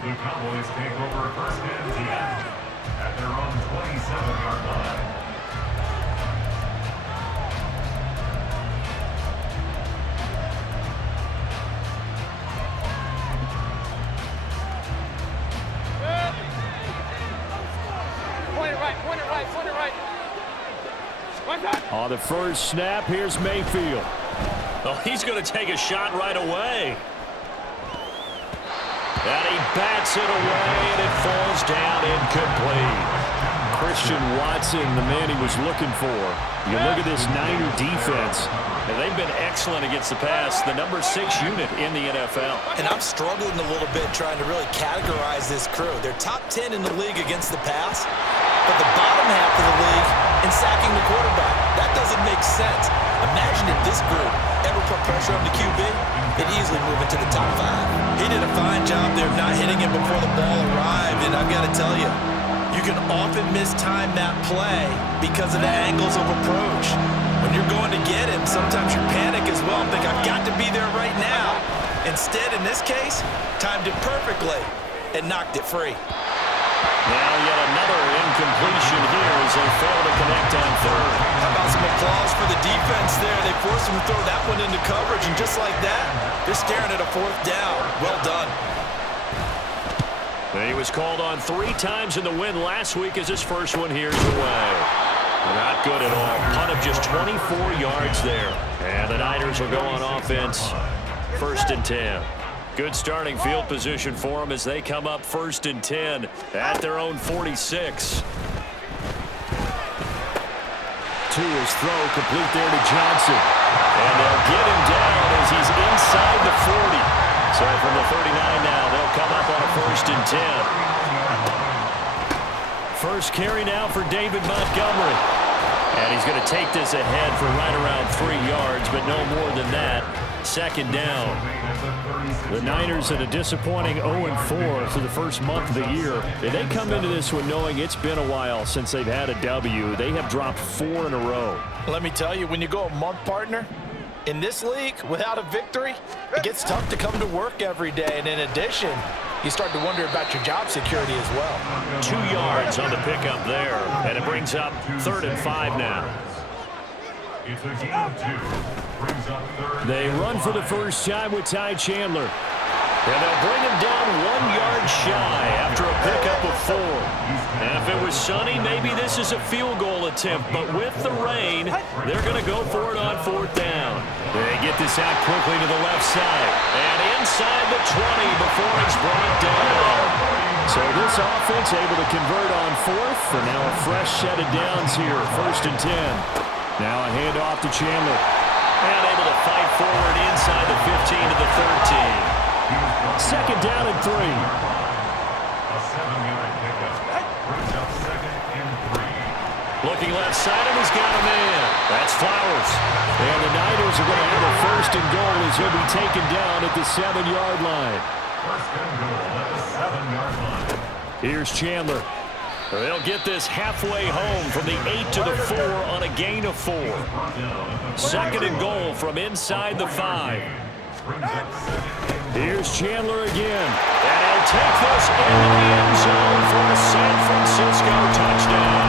The Cowboys take over first and 10 at their own 27-yard line. On the first snap, here's Mayfield. Oh, he's going to take a shot right away. And he bats it away, and it falls down incomplete. Christian Watson, the man he was looking for. You look at this Niner defense. And they've been excellent against the pass, the number 6 unit in the NFL. And I'm struggling a little bit trying to really categorize this crew. They're top 10 in the league against the pass, but the bottom half of the league in sacking the quarterback. That doesn't make sense. Imagine if this group ever put pressure on the QB, they'd easily move into the top 5. He did a fine job there of not hitting him before the ball arrived, and I've got to tell you, you can often mistime that play because of the angles of approach. When you're going to get him, sometimes you panic as well and think, I've got to be there right now. Instead, in this case, timed it perfectly and knocked it free. Now yet another incompletion here as they fail to connect on third. How about some applause for the defense there? They forced him to throw that one into coverage, and just like that, they're staring at a 4th down. Well done. He was called on 3 times in the win last week as his first one here's away. Not good at all. Punt of just 24 yards there. And the Niners will go on offense. 1st and 10. Good starting field position for them as they come up 1st and 10 at their own 46. To his throw, complete there to Johnson. And they'll get him down as he's inside the 40. So from the 39 now, they'll come up on a 1st and 10. First carry now for David Montgomery. And he's going to take this ahead for right around 3 yards, but no more than that. 2nd down. The Niners in a disappointing 0-4 for the first month of the year. They come into this one knowing it's been a while since they've had a W. They have dropped 4 in a row. Let me tell you, when you go a month, partner, in this league, without a victory, it gets tough to come to work every day. And in addition, you start to wonder about your job security as well. 2 yards on the pickup there, and it brings up 3rd and 5 now. It's a gain of 2. Brings up 3rd. They run for the first time with Ty Chandler. And they'll bring him down 1 yard shy after a pickup of 4. And if it was sunny, maybe this is a field goal attempt. But with the rain, they're going to go for it on 4th down. They get this out quickly to the left side. And inside the 20 before it's brought down. So this offense able to convert on 4th. And now a fresh set of downs here. 1st and 10. Now a handoff to Chandler. And able to fight forward inside the 15 to the 13. 2nd down and 3. A 7-yard pickup. Brings up 2nd and 3. Looking left side, and he's got a man. That's Flowers. And the Niners are going to have a 1st and goal as he'll be taken down at the 7-yard line. 1st and goal at the 7-yard line. Here's Chandler. They'll get this halfway home from the 8 to the 4 on a gain of 4. 2nd and goal from inside the 5. Here's Chandler again. And he'll take this into the end zone for a San Francisco touchdown.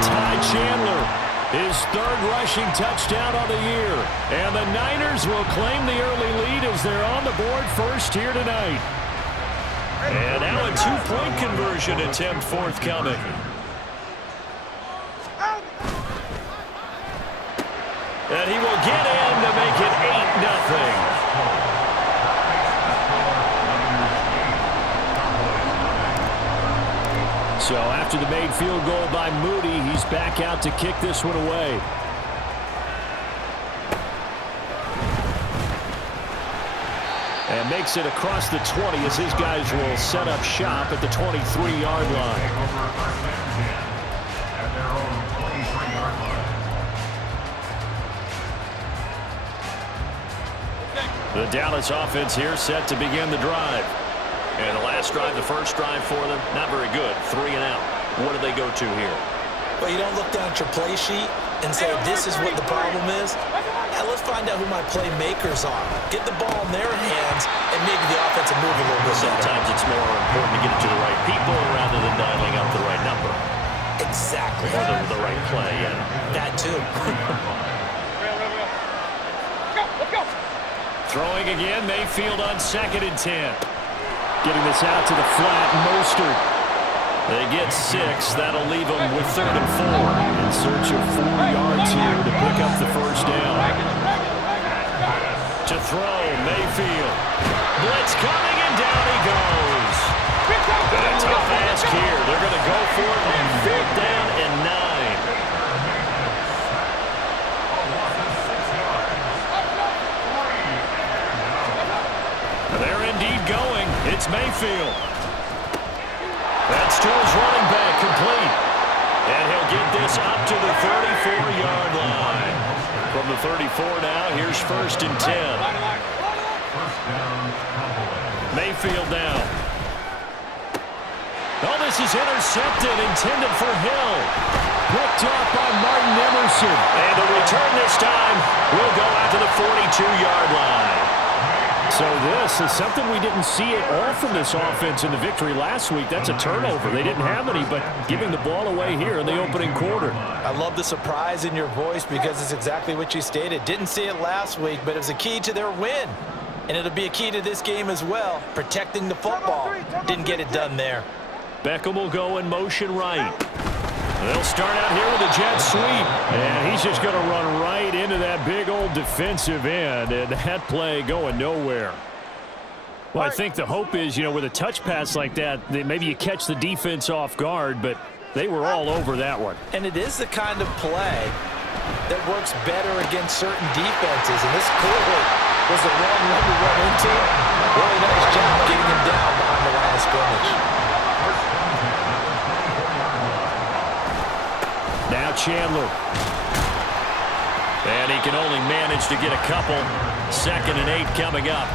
Ty Chandler, his 3rd rushing touchdown on the year. And the Niners will claim the early lead as they're on the board first here tonight. And now a 2-point conversion attempt forthcoming. And he will get in to make it 8-0. So after the made field goal by Moody, he's back out to kick this one away. And makes it across the 20 as his guys will set up shop at the 23-yard line. At their own 23-yard line. The Dallas offense here set to begin the drive. And the last drive, the first drive for them, not very good. 3 and out. What do they go to here? Well, you don't look down at your play sheet and say, this is what the problem is. Yeah, let's find out who my playmakers are. Get the ball in their hands and maybe the offensive move a little bit. Sometimes it's more important to get it to the right people rather than dialing up the right number. Exactly. Or the right play, yeah. That too. Throwing again, Mayfield on 2nd and 10. Getting this out to the flat, Mostert. They get 6. That'll leave them with 3rd and 4. In search of 4 yards here to pick up the first down. To throw, Mayfield. Blitz coming, and down he goes. And a tough ask here. They're going to go for it on 4th down and 9. They're indeed going. It's Mayfield. That's to his running back, complete. And he'll get this up to the 34-yard line. From the 34 now, here's 1st and 10. Mayfield now. Oh, this is intercepted, intended for Hill. Picked up by Martin Emerson. And the return this time will go out to the 42-yard line. So this is something we didn't see at all from this offense in the victory last week. That's a turnover. They didn't have any, but giving the ball away here in the opening quarter. I love the surprise in your voice because it's exactly what you stated. Didn't see it last week, but it was a key to their win. And it'll be a key to this game as well, protecting the football. Didn't get it done there. Beckham will go in motion right. They'll start out here with a jet sweep. And he's just going to run right into that big old defensive end. And that play going nowhere. Well, I think the hope is, with a touch pass like that maybe you catch the defense off guard, but they were all over that one. And it is the kind of play that works better against certain defenses. And this clearly was the wrong one to run into. Really nice job getting him down behind the line of scrimmage. Now Chandler. And he can only manage to get a couple. 2nd and 8 coming up.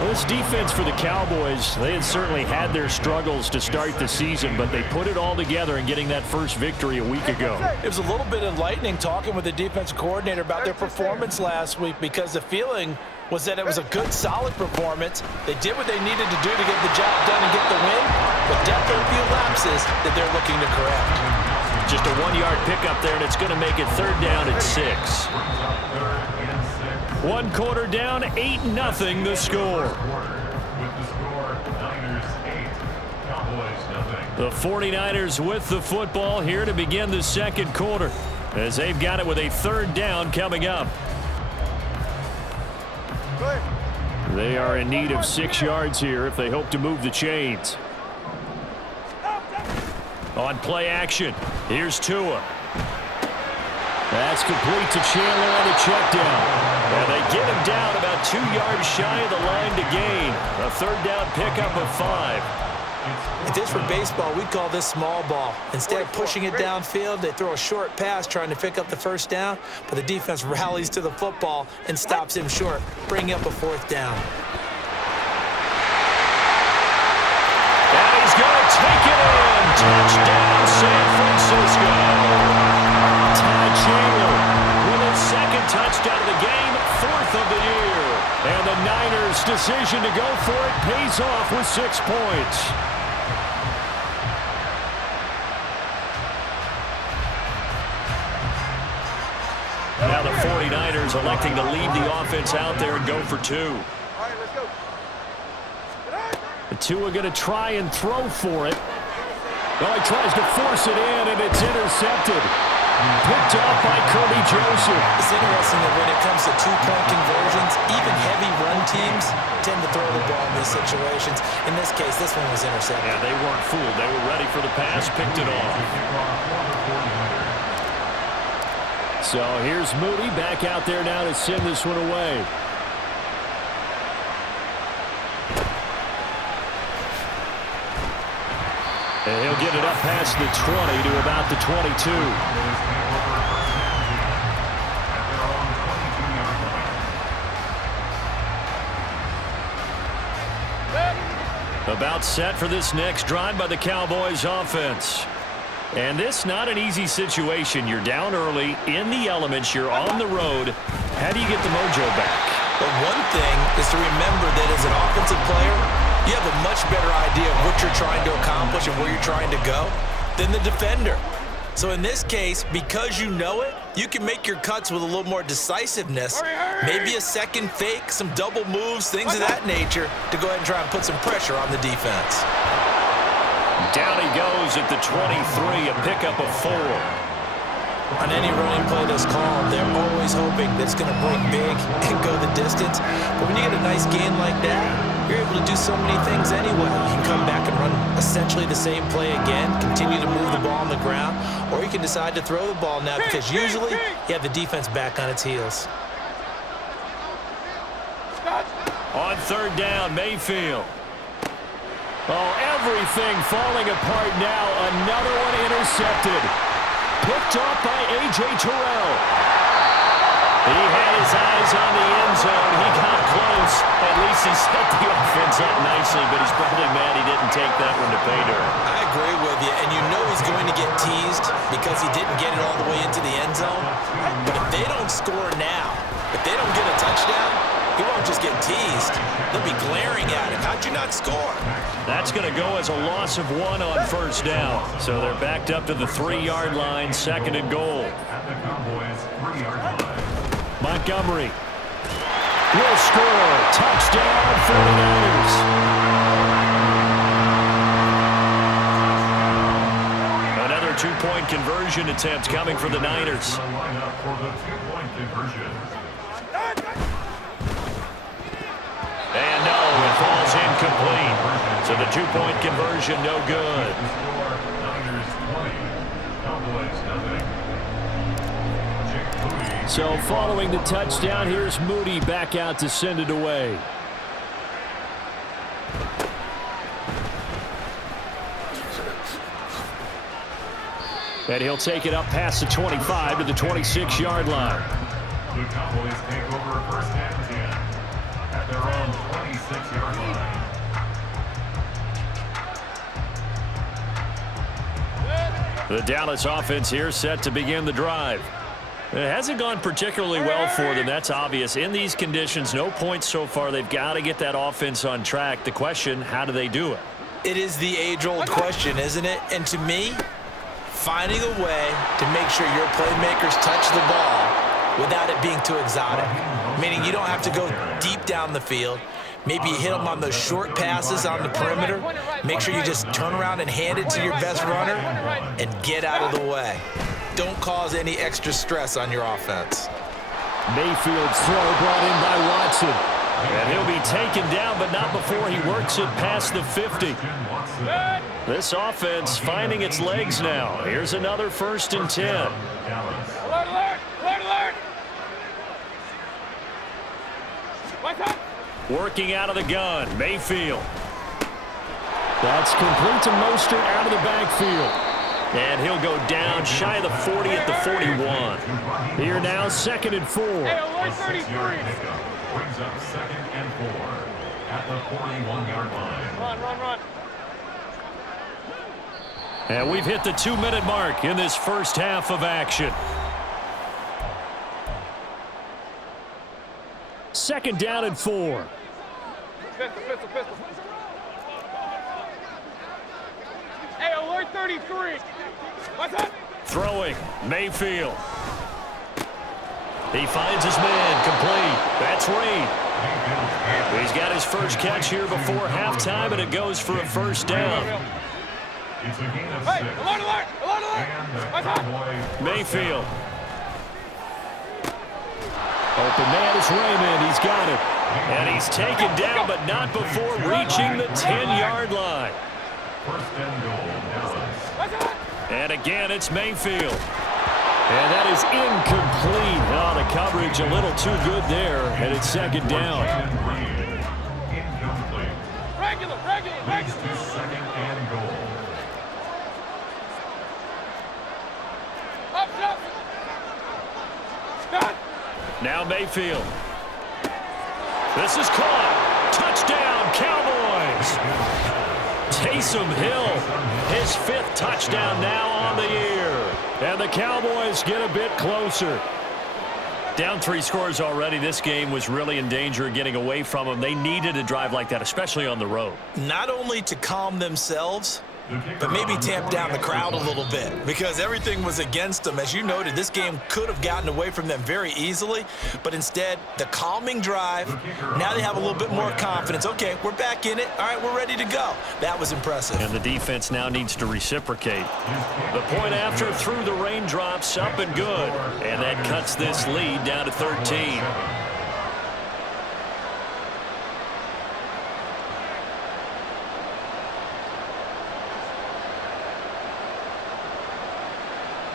Well, this defense for the Cowboys, they had certainly had their struggles to start the season, but they put it all together in getting that first victory a week ago. It was a little bit enlightening talking with the defensive coordinator about their performance last week because the feeling was that it was a good, solid performance. They did what they needed to do to get the job done and get the win, but definitely a few lapses that they're looking to correct. Just a 1-yard pickup there, and it's going to make it 3rd down and 6. 1 quarter down, 8-0 the score. The 49ers with the football here to begin the 2nd quarter as they've got it with a 3rd down coming up. They are in need of 6 yards here if they hope to move the chains. On play action, here's Tua. That's complete to Chandler on the check down. And they get him down about 2 yards shy of the line to gain. A 3rd down pickup of 5. If this were baseball, we'd call this small ball. Instead of pushing it downfield, they throw a short pass trying to pick up the 1st down, but the defense rallies to the football and stops him short, bringing up a 4th down. And he's going to take it in. Touchdown, San Francisco. Ty Chandler with his 2nd touchdown of the game, 4th of the year. And the Niners' decision to go for it pays off with 6 points. Now the 49ers electing to leave the offense out there and go for 2. All right, let's go. Tua going to try and throw for it. Well, he tries to force it in, and it's intercepted. Picked up by Kirby Joseph. It's interesting that when it comes to 2-point conversions, even heavy run teams tend to throw the ball in these situations. In this case, this one was intercepted. Yeah, they weren't fooled. They were ready for the pass, picked it off. So here's Moody back out there now to send this one away. And he'll get it up past the 20 to about the 22. About set for this next drive by the Cowboys offense. And this not an easy situation. You're down early, in the elements, you're on the road. How do you get the mojo back? But one thing is to remember that as an offensive player, you have a much better idea of what you're trying to accomplish and where you're trying to go than the defender. So in this case, because you know it, you can make your cuts with a little more decisiveness. Maybe a second fake, some double moves, things of that nature to go ahead and try and put some pressure on the defense. Down he goes at the 23, a pickup of 4. On any running play that's called, they're always hoping that it's going to break big and go the distance. But when you get a nice gain like that, you're able to do so many things anyway. You can come back and run essentially the same play again, continue to move the ball on the ground, or you can decide to throw the ball now because usually you have the defense back on its heels. On third down, Mayfield. Oh, everything falling apart now. Another one intercepted. Picked off by A.J. Terrell. He had his eyes on the end zone. He got close. At least he set the offense up nicely, but he's probably mad he didn't take that one to pay dirt. I agree with you, and you know he's going to get teased because he didn't get it all the way into the end zone. But if they don't score now, if they don't get a touchdown, he won't just get teased. They'll be glaring at him. How'd you not score? That's going to go as a loss of 1 on first down. So they're backed up to the 3-yard line, second and goal. At the Cowboys' 3-yard line. Montgomery will score. Touchdown, 49ers. Another two-point conversion attempt coming for the Niners. The lineup for the 2-point conversion. And no, it falls incomplete. So the two-point conversion, no good. The score, Niners 20, Cowboys nothing. So following the touchdown, here's Moody back out to send it away. And he'll take it up past the 25 to the 26-yard line. The Cowboys take over first and 10 at their own 26-yard line. The Dallas offense here set to begin the drive. It hasn't gone particularly well for them. That's obvious. In these conditions, no points so far. They've got to get that offense on track. The question, how do they do it? It is the age-old question, isn't it? And to me, finding a way to make sure your playmakers touch the ball without it being too exotic. Meaning you don't have to go deep down the field. Maybe you hit them on those short passes on the perimeter. Make sure you just turn around and hand it to your best runner and get out of the way. Don't cause any extra stress on your offense. Mayfield's throw brought in by Watson. And he'll be taken down, but not before he works it past the 50. This offense finding its legs now. Here's another first and 10. Dallas. Alert, alert! Alert, alert! Working out of the gun, Mayfield. That's complete to Mostert out of the backfield. And he'll go down shy of the 40 at the 41. Here now, second and 4. Hey, alert 33! Brings up second and 4 at the 41-yard line. Run. And we've hit the 2-minute mark in this first half of action. Second down and 4. Pistol. Hey, alert 33! What's up? Throwing, Mayfield. He finds his man, complete. That's Reed. He's got his first catch here before halftime, and it goes for a first down. It's a gain of 6. Hey, alert! And the What's up? Cowboys Mayfield. Open man is Raymond. He's got it. And he's taken down, but not before reaching the 10-yard line. first and goal, Dallas. What's up? And again, it's Mayfield. And that is incomplete. Oh, the coverage a little too good there, and it's second down. Incomplete. Regular. Leads to second and goal. Up. Done. Now Mayfield. This is caught. Touchdown, Cowboys. Taysom Hill, his 5th touchdown now on the year. And the Cowboys get a bit closer. Down 3 scores already. This game was really in danger of getting away from them. They needed a drive like that, especially on the road. Not only to calm themselves, but maybe tamp down the crowd a little bit because everything was against them. As you noted, this game could have gotten away from them very easily, but instead, the calming drive, now they have a little bit more confidence. Okay, we're back in it. All right, we're ready to go. That was impressive. And the defense now needs to reciprocate. The point after through the raindrops, up and good. And that cuts this lead down to 13.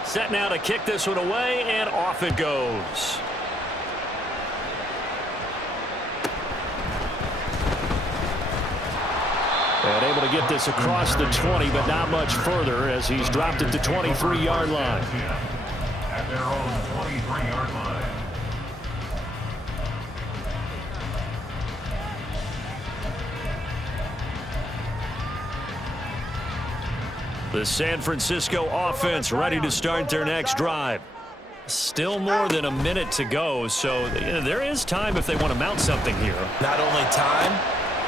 Set now to kick this one away, and off it goes. And able to get this across the 20, but not much further as he's dropped it to 23-yard line. At their own 23-yard line. The San Francisco offense ready to start their next drive. Still more than a minute to go, so there is time if they want to mount something here. Not only time,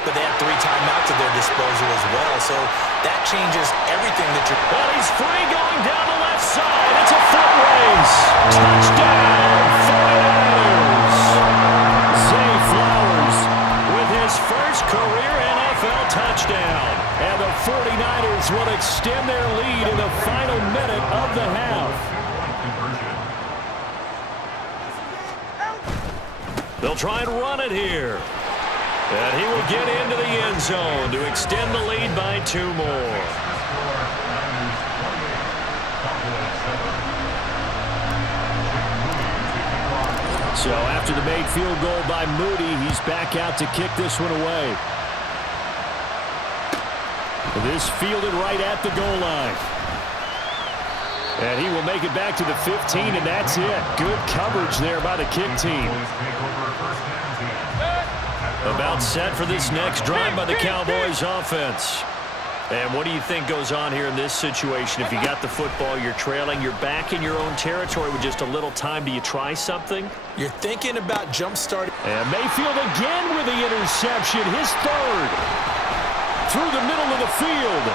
but they have 3 timeouts at their disposal as well, so that changes everything that you're... Well, he's free going down the left side. It's a foot race. Touchdown, 49ers. Zay Flowers with his first career NFL touchdown. And the 49ers will extend their lead in the final minute of the half. They'll try and run it here. And he will get into the end zone to extend the lead by 2 more. So after the made field goal by Moody, he's back out to kick this one away. This fielded right at the goal line. And he will make it back to the 15, and that's it. Good coverage there by the kick team. About set for this next drive by the Cowboys offense. And what do you think goes on here in this situation? If you got the football, you're trailing, you're back in your own territory with just a little time. Do you try something? You're thinking about jump starting. And Mayfield again with the interception, his 3rd. Through the middle of the field.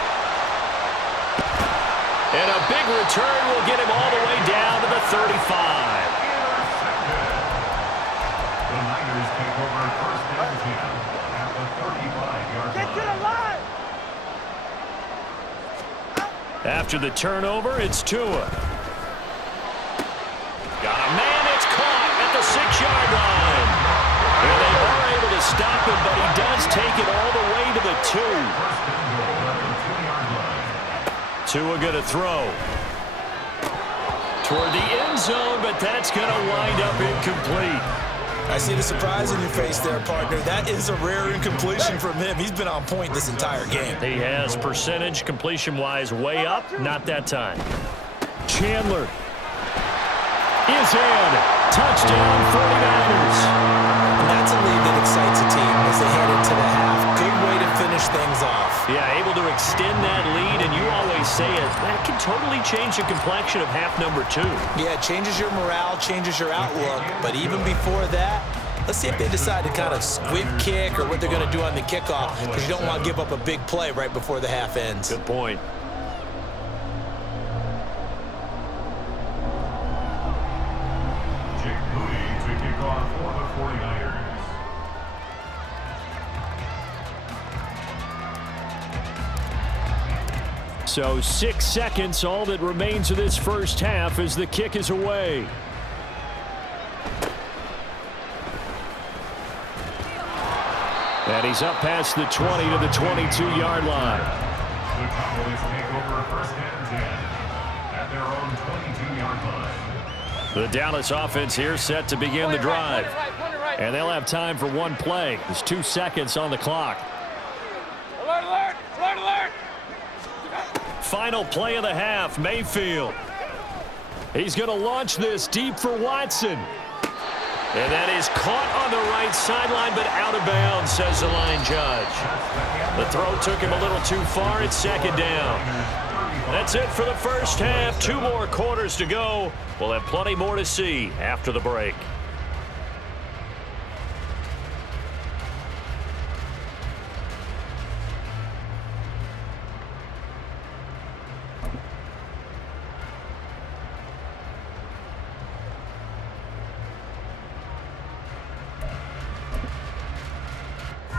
And a big return will get him all the way down to the 35. The Niners take over first and 10 at the 35-yard line. Get to the line! After the turnover, it's Tua. Got a man, it's caught at the 6-yard line. And they are able to stop him, but he does take it all the way to the 2. Tua going to throw. Toward the end zone, but that's going to wind up incomplete. I see the surprise in your face there, partner. That is a rare incompletion from him. He's been on point this entire game. He has percentage completion-wise way up, not that time. Chandler is in. Touchdown, 49ers. And that's a lead that excites a team as they head into the half. Good way to finish things off. Yeah, able to extend that lead, and you always say it, that can totally change the complexion of half number 2. Yeah, it changes your morale, changes your outlook. But even before that, let's see if they decide to kind of squib kick or what they're going to do on the kickoff, because you don't want to give up a big play right before the half ends. Good point. To kick off for the 49ers. So 6 seconds, all that remains of this first half as the kick is away. And he's up past the 20 to the 22-yard line. The Cowboys take over first and 10 at their own 22-yard line. The Dallas offense here set to begin the drive. And they'll have time for one play. There's 2 seconds on the clock. Alert, alert! Alert, alert! Final play of the half, Mayfield. He's going to launch this deep for Watson. And that is caught on the right sideline, but out of bounds, says the line judge. The throw took him a little too far. It's second down. That's it for the first half. 2 more quarters to go. We'll have plenty more to see after the break.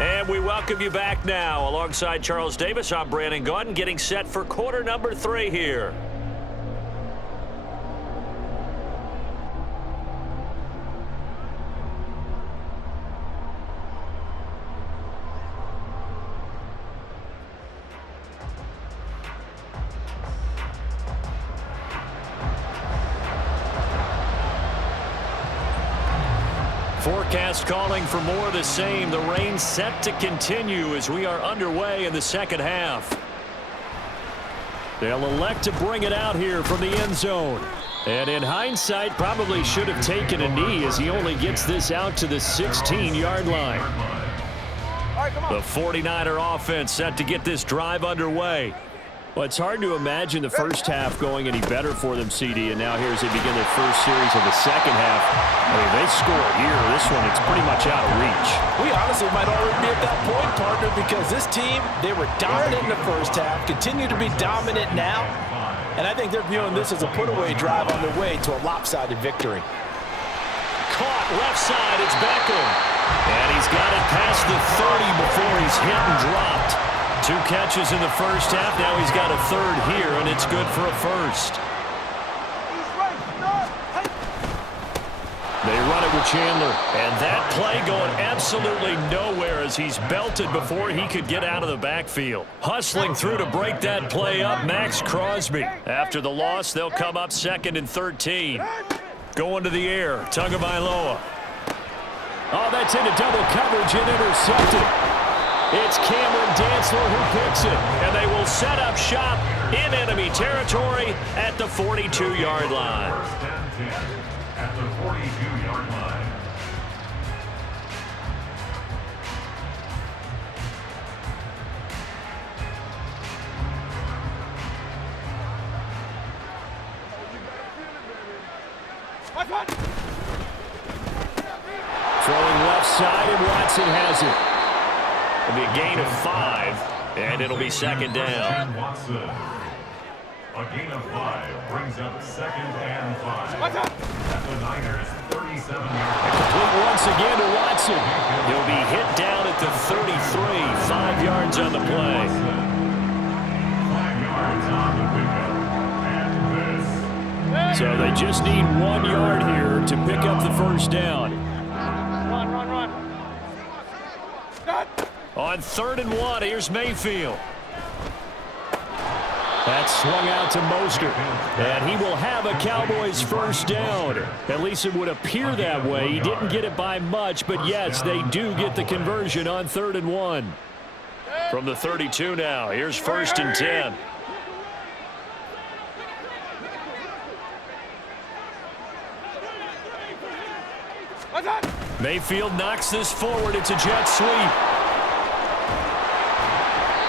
And we welcome you back now. Alongside Charles Davis, I'm Brandon Gaudin, getting set for quarter number 3 here. Forecast calling for more of the same. The rain set to continue as we are underway in the second half. They'll elect to bring it out here from the end zone. And in hindsight, probably should have taken a knee as he only gets this out to the 16-yard line. The 49er offense set to get this drive underway. Well, it's hard to imagine the first half going any better for them, CD, and now here as they begin their first series of the second half. I mean, they score here. This one, it's pretty much out of reach. We honestly might already be at that point, partner, because this team, they were dominant in the first half, continue to be dominant now, and I think they're viewing this as a put-away drive on their way to a lopsided victory. Caught left side, it's Beckham. And he's got it past the 30 before he's hit and dropped. 2 catches in the first half. Now he's got a third here, and it's good for a first. They run it with Chandler. And that play going absolutely nowhere as he's belted before he could get out of the backfield. Hustling through to break that play up, Max Crosby. After the loss, they'll come up 2nd and 13. Going to the air, Tagovailoa. Oh, that's into double coverage and intercepted. It's Cameron Dantzler who picks it, and they will set up shop in enemy territory at the 42-yard line. First and 10 at the 42-yard line. Throwing left side, and Watson has it. It'll be a gain of 5, and it'll be second down. Watson. A gain of 5 brings up 2nd and 5. At the Niners, 37-yard. Complete once again to Watson. He'll be hit down at the 33, 5 yards on the play. 5 yards on the pickup. And this. So they just need 1 yard here to pick up the first down. Run. On 3rd and 1, here's Mayfield. That's swung out to Mostert, and he will have a Cowboys first down. At least it would appear that way. He didn't get it by much, but yes, they do get the conversion on 3rd and 1. From the 32 now, here's 1st and 10. Mayfield knocks this forward. It's a jet sweep.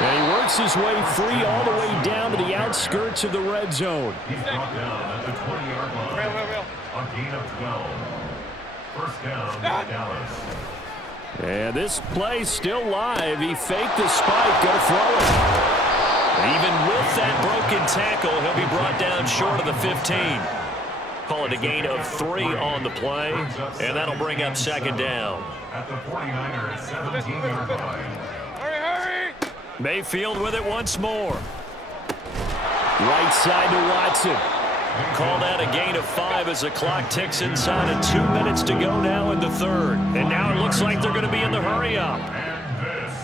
And he works his way free all the way down to the outskirts of the red zone. He's brought down at the 20-yard line. A gain of 12. First down, Dallas. And this play's still live. He faked the spike, gonna throw it. Even with that broken tackle, he'll be brought down short of the 15. Call it a gain of 3 on the play, and that'll bring up second down. At the 49er, 17-yard line. Hurry! Mayfield with it once more. Right side to Watson. Call that a gain of 5 as the clock ticks inside of 2 minutes to go now in the 3rd. And now it looks like they're going to be in the hurry up. And this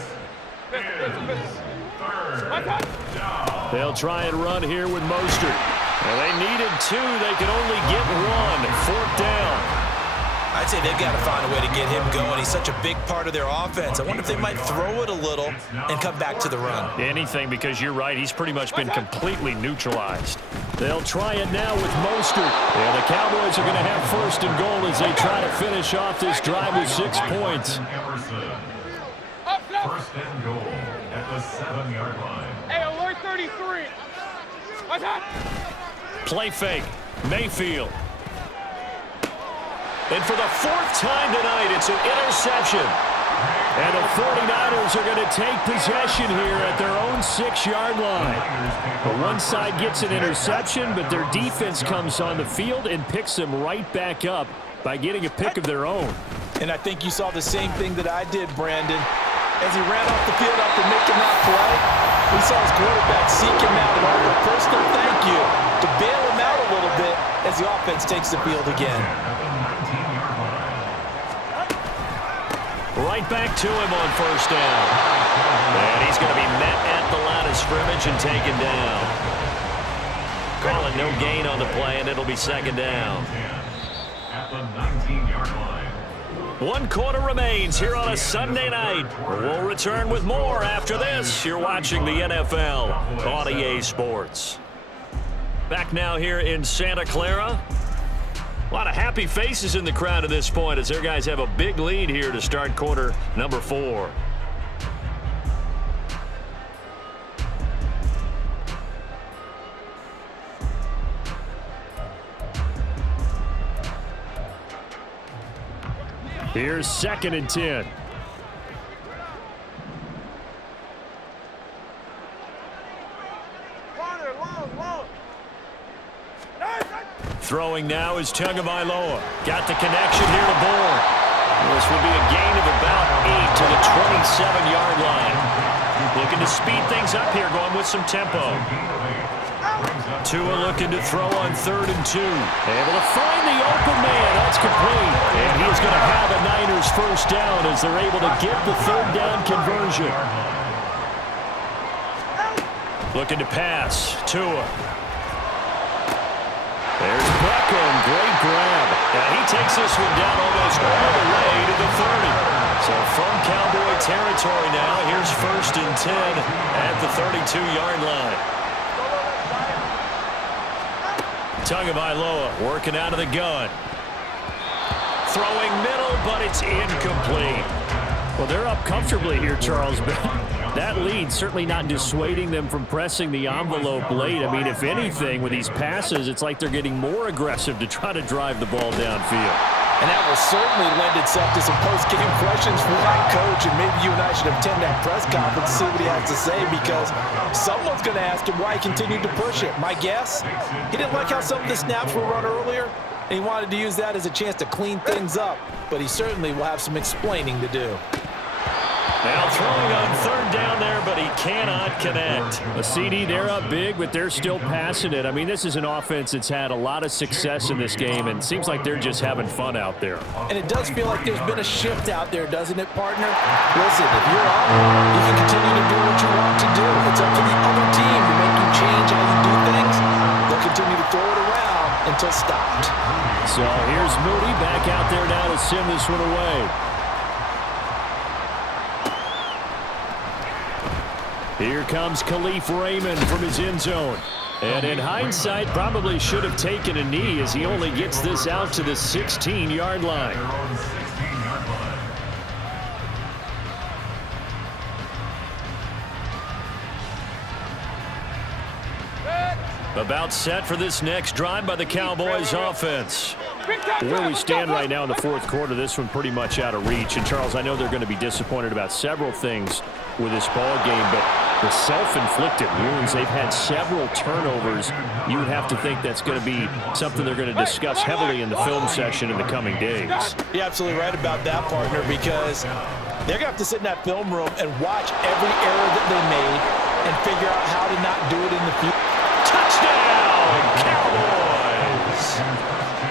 is 3rd down. They'll try and run here with Mostert. Well, they needed 2. They could only get 1. 4th down. I'd say they've got to find a way to get him going. He's such a big part of their offense. I wonder if they might throw it a little and come back to the run. Anything, because you're right. He's pretty much been completely neutralized. They'll try it now with Mostert. And the Cowboys are going to have first and goal as they try to finish off this drive with 6 points. First and goal at the 7-yard line. Hey, alert 33. What's that? Play fake. Mayfield. And for the 4th time tonight, it's an interception. And the 49ers are going to take possession here at their own 6-yard line. But one side gets an interception, but their defense comes on the field and picks them right back up by getting a pick of their own. And I think you saw the same thing that I did, Brandon. As he ran off the field after making that play, we saw his quarterback seek him out and offer a personal thank you to bail him out a little bit as the offense takes the field again. Right back to him on first down. And he's going to be met at the line of scrimmage and taken down. Calling no gain on the play, and it'll be second down. At the 19-yard line. 1 quarter remains here on a Sunday night. We'll return with more after this. You're watching the NFL on EA Sports. Back now here in Santa Clara. A lot of happy faces in the crowd at this point as their guys have a big lead here to start quarter number 4. Here's 2nd and 10. Throwing now is Tagovailoa. Got the connection here to Bourne. This will be a gain of about 8 to the 27-yard line. Looking to speed things up here, going with some tempo. Tua looking to throw on 3rd and 2. Able to find the open man. That's complete. And he's going to have a Niners first down as they're able to get the 3rd down conversion. Looking to pass. Tua. There's Beckham. Great grab. And he takes this one down almost all the way to the 30. So from Cowboy territory now, here's 1st and 10 at the 32-yard line. Tagovailoa working out of the gun. Throwing middle, but it's incomplete. Well, they're up comfortably here, Charles, but that lead certainly not dissuading them from pressing the envelope late. I mean, if anything, with these passes, it's like they're getting more aggressive to try to drive the ball downfield. And that will certainly lend itself to some post-game questions from that coach, and maybe you and I should attend that press conference to see what he has to say, because someone's going to ask him why he continued to push it. My guess, he didn't like how some of the snaps were run earlier, and he wanted to use that as a chance to clean things up, but he certainly will have some explaining to do. Now throwing on 3rd down there, but he cannot connect. A CD, they're up big, but they're still passing it. I mean, this is an offense that's had a lot of success in this game, and it seems like they're just having fun out there. And it does feel like there's been a shift out there, doesn't it, partner? Listen, if you're up, you can continue to do what you want to do. It's up to the other team to make you change how you do things. They'll continue to throw it around until stopped. So here's Moody back out there now to send this one away. Here comes Khalif Raymond from his end zone. And in hindsight, probably should have taken a knee as he only gets this out to the 16-yard line. About set for this next drive by the Cowboys offense. Where we stand right now in the 4th quarter, this one pretty much out of reach. And Charles, I know they're going to be disappointed about several things with this ball game, but the self-inflicted wounds, they've had several turnovers. You would have to think that's going to be something they're going to discuss heavily in the film session in the coming days. You're absolutely right about that, partner, because they're going to have to sit in that film room and watch every error that they made and figure out how to not do it in the future. Touchdown, Cowboys!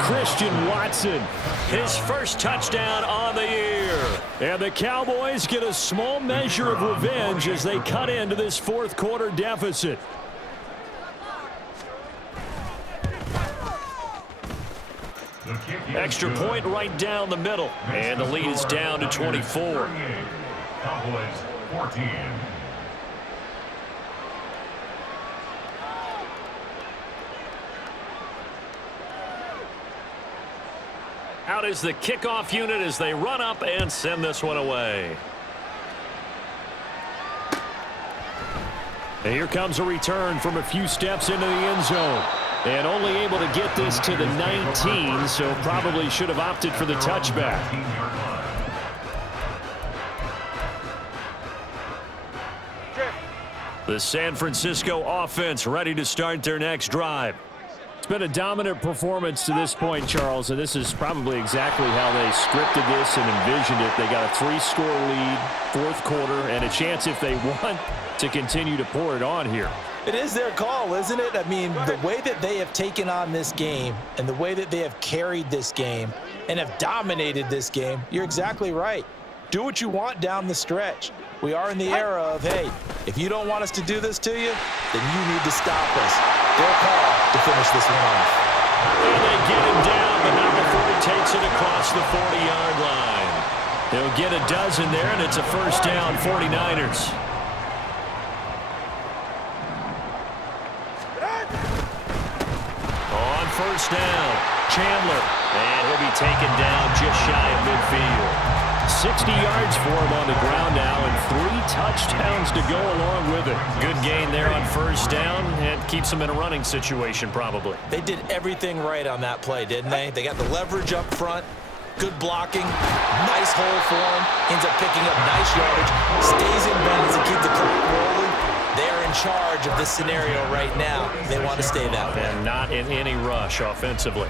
Christian Watson, his first touchdown on the year. And the Cowboys get a small measure of revenge as they cut into this 4th quarter deficit. Extra point right down the middle. And the lead is down to 24. Cowboys 14. Out is the kickoff unit as they run up and send this one away. And here comes a return from a few steps into the end zone. And only able to get this to the 19, so probably should have opted for the touchback. The San Francisco offense ready to start their next drive. It's been a dominant performance to this point, Charles, and this is probably exactly how they scripted this and envisioned it. They got a 3-score lead, fourth quarter, and a chance if they want to continue to pour it on here. It is their call, isn't it? I mean, the way that they have taken on this game and the way that they have carried this game and have dominated this game, you're exactly right. Do what you want down the stretch. We are in the era of, hey, if you don't want us to do this to you, then you need to stop us. Their call to finish this one off. And they get him down, but not before he takes it across the 40-yard line. He'll get a dozen there, and it's a first down, 49ers. On first down, Chandler. And he'll be taken down just shy of midfield. 60 yards for him on the ground now and 3 touchdowns to go along with it. Good gain there on first down and keeps them in a running situation probably. They did everything right on that play, didn't they? They got the leverage up front, good blocking, nice hole for him, ends up picking up nice yardage, stays in bounds and keep the clock rolling. They're in charge of this scenario right now. They want to stay that way. And not in any rush offensively.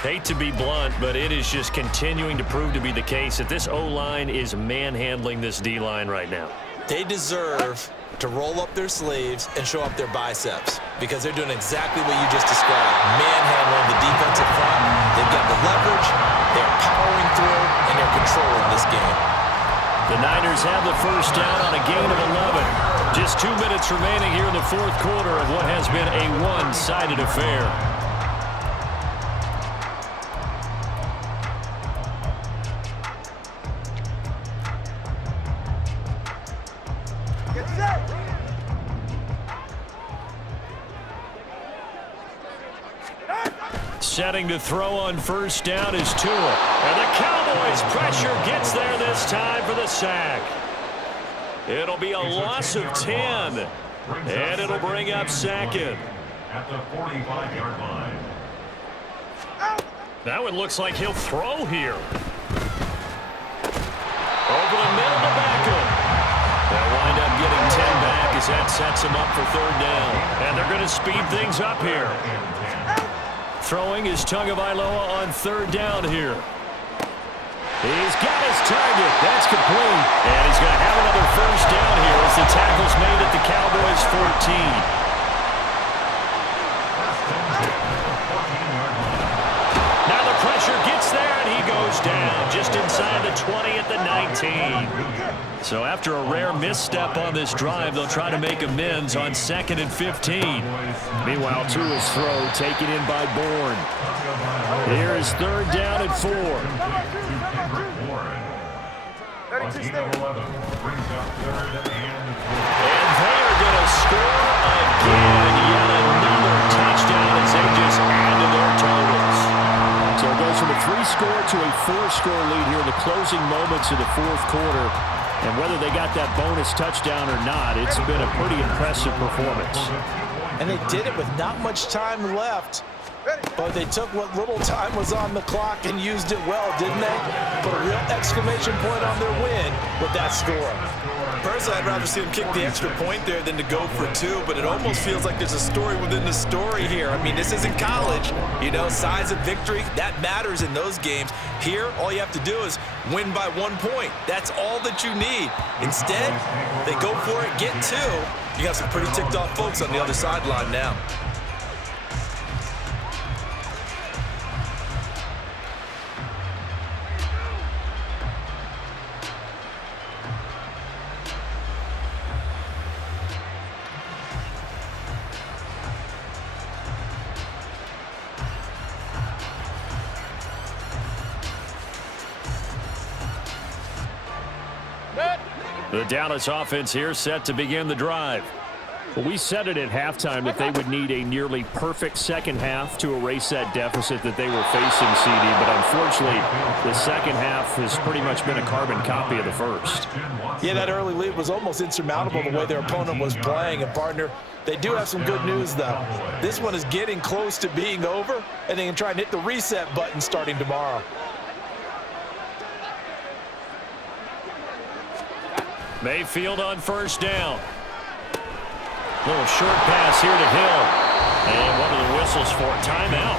Hate to be blunt, but it is just continuing to prove to be the case that this O-line is manhandling this D-line right now. They deserve to roll up their sleeves and show up their biceps because they're doing exactly what you just described. Manhandling the defensive front. They've got the leverage, they're powering through, and they're controlling this game. The Niners have the first down on a gain of 11. Just 2 minutes remaining here in the fourth quarter of what has been a one-sided affair. Setting to throw on first down is Tua. And the Cowboys pressure gets there this time for the sack. It'll be a loss of 10. And it'll bring up second. At the 45-yard line. That one looks like he'll throw here. Over the middle to Beckham. They'll wind up getting 10 back as that sets him up for third down. And they're going to speed things up here. Throwing is Tagovailoa on third down here. He's got his target. That's complete. And he's going to have another first down here as the tackle's made at the Cowboys' 14. Now the pressure gets there, and he goes down just inside the 20 at the 19. So after a rare misstep on this drive, they'll try to make amends on 2nd and 15. Meanwhile, Tua's throw taken in by Bourne. Here is third down and 4. On gain of 11, brings up third and 4. And they are going to score again. Yet another touchdown as they just add to their totals. So it goes from a 3-score to a 4-score lead here in the closing moments of the fourth quarter. And whether they got that bonus touchdown or not, it's been a pretty impressive performance. And they did it with not much time left. But they took what little time was on the clock and used it well, didn't they? Put a real exclamation point on their win with that score. Personally, I'd rather see them kick the extra point there than to go for 2, but it almost feels like there's a story within the story here. I mean, this isn't college. You know, size of victory, that matters in those games. Here, all you have to do is win by 1 point. That's all that you need. Instead, they go for it, get 2. You got some pretty ticked off folks on the other sideline now. The Dallas offense here set to begin the drive. Well, we said it at halftime that they would need a nearly perfect second half to erase that deficit that they were facing, CD. But unfortunately, the second half has pretty much been a carbon copy of the first. Yeah, that early lead was almost insurmountable the way their opponent was playing. And, partner, they do have some good news, though. This one is getting close to being over, and they can try and hit the reset button starting tomorrow. Mayfield on first down. Little short pass here to Hill. And one of the whistles for timeout.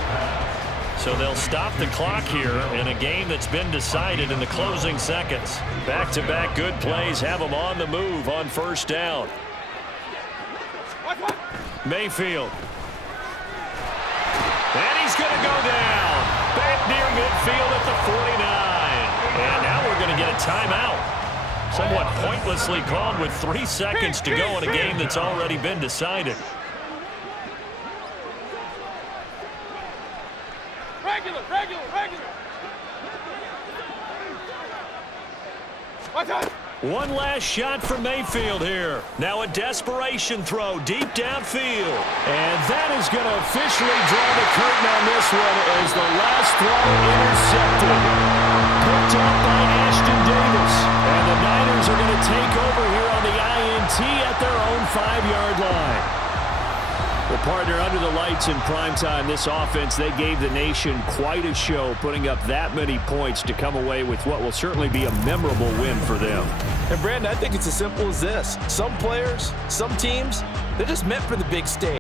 So they'll stop the clock here in a game that's been decided in the closing seconds. Back-to-back good plays have them on the move on first down. Mayfield. And he's going to go down. Back near midfield at the 49. And now we're going to get a timeout. Somewhat pointlessly called with 3 seconds to go in a game that's already been decided. Regular. One last shot from Mayfield here. Now a desperation throw deep downfield. And that is going to officially draw the curtain on this one as the last throw intercepted. Picked up by Ashton Davis. And the Niners are going to take over here on the INT at their own 5-yard line. Well, partner, under the lights in primetime, this offense, they gave the nation quite a show, putting up that many points to come away with what will certainly be a memorable win for them. And, Brandon, I think it's as simple as this. Some players, some teams, they're just meant for the big stage.